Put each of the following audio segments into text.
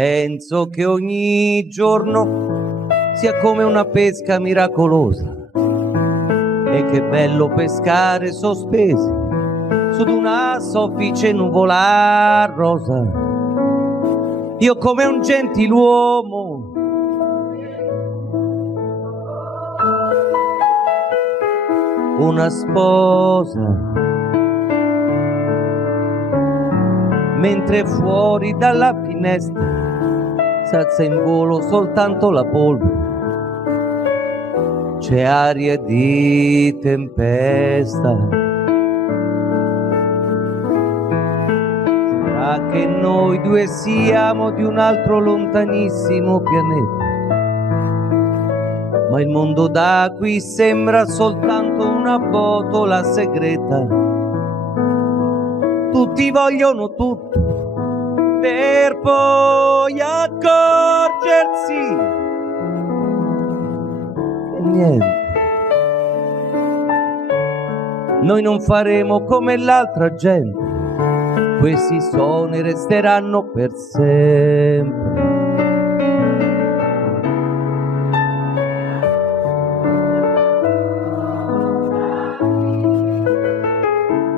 Penso che ogni giorno sia come una pesca miracolosa, e che bello pescare sospesi su di una soffice nuvola rosa. Io come un gentiluomo una sposa, mentre fuori dalla finestra s'alza in volo soltanto la polvere. C'è aria di tempesta. Sarà che noi due siamo di un altro lontanissimo pianeta, ma il mondo da qui sembra soltanto una botola segreta. Tutti vogliono tutto per poi accorgersi che niente. Noi non faremo come l'altra gente, questi sogni resteranno per sempre.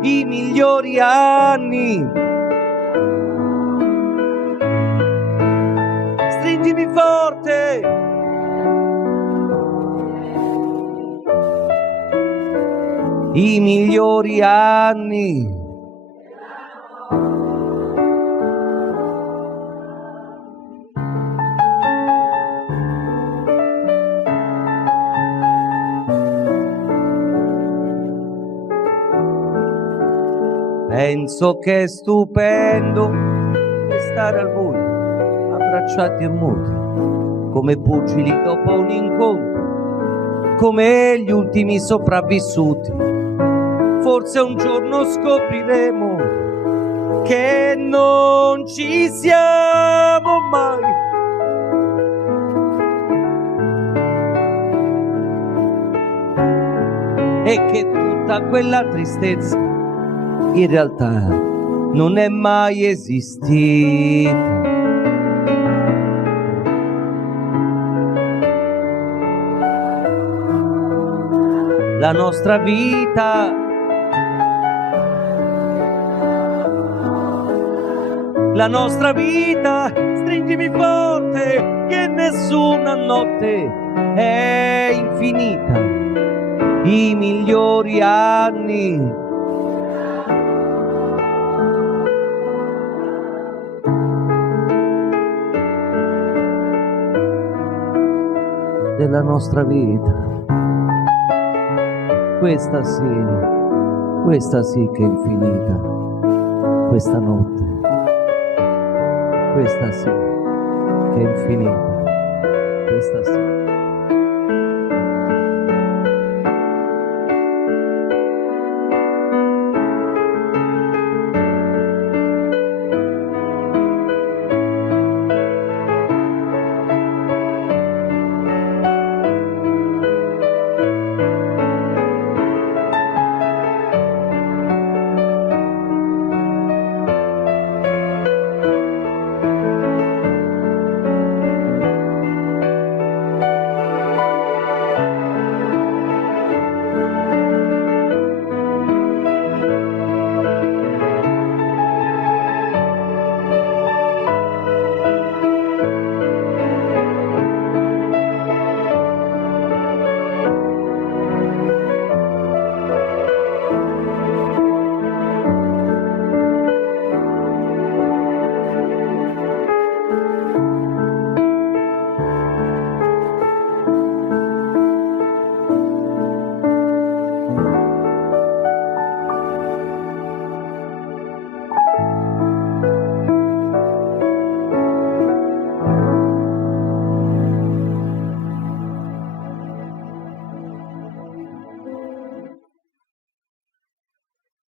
I migliori anni. Stringimi forte. I migliori anni. Penso che è stupendo stare al buio, abbracciati e muti, come pugili dopo un incontro, come gli ultimi sopravvissuti. Forse un giorno scopriremo che non ci siamo mai. E che tutta quella tristezza in realtà non è mai esistita. La nostra vita, la nostra vita, stringimi forte, che nessuna notte è infinita. I migliori anni della nostra vita. Questa sì che è infinita, questa notte, questa sì che è infinita, questa sì.